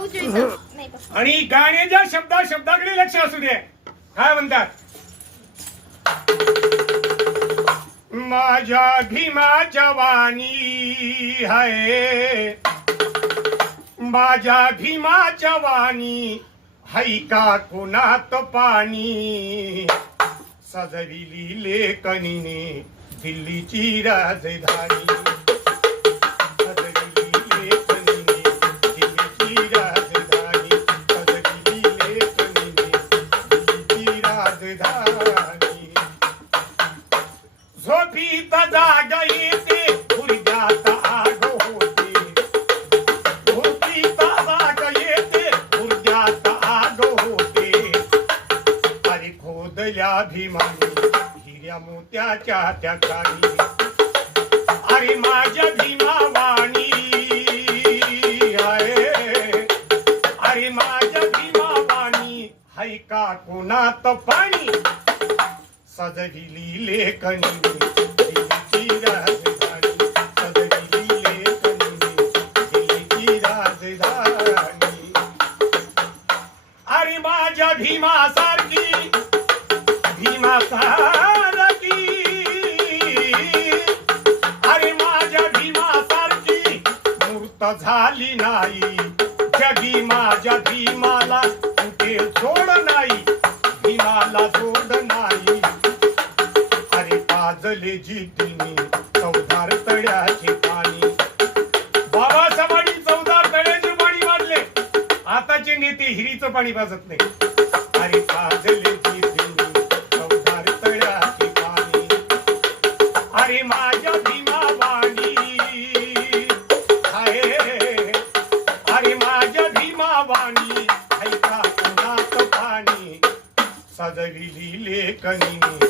आणि गाण्याच्या शब्दाकडे लक्ष असू दे. काय म्हणतात? माझ्या भीमाच्या वाणी हाय, माझ्या भीमाच्या वाणी हाय का कोणात पाणी, सजविली लेखनीने दिल्लीची राजधानी, सजविली लेखनीने दिल्लीची राजधानी, सजविली लेखनीने दिल्लीची राजधानी. झोपीत जाग येते गुडघ्यात आग होते, झोपीत जाग येते गुडघ्यात आग होते. अरे खोदल्या भीमाने हिऱ्या मोत्याच्या त्या कानी, अरे माझ्या भीमा वाणी आहे, अरे माझ्या भीमा वाणी हाय का कोणात पाणी, सजविली लेखनीने दिल्लीची राजधानी, सजविली लेखनीने दिल्लीची राजधानी. अरे माझ्या भीमासारखी भीमासारखी, अरे माझ्या भीमासारखी मूर्त झाली नाही जगी, माझ्या भीमाला कुठे जोड नाही, भीमाला जोड नाही. पाजले जितीने 14 तळ्याचे पाणी, बाबा समाडी 14 तळ्याचे पाणी वाजले. आताचे नेते हिरीचं पाणी पाजत नाही. अरे पाजले जितीने 14 तळ्याचे पाणी, अरे माझ्या भीमा वाणी आहे, अरे माझ्या भीमा वाणी ऐका कोणात पाणी, सजविली लेखनीने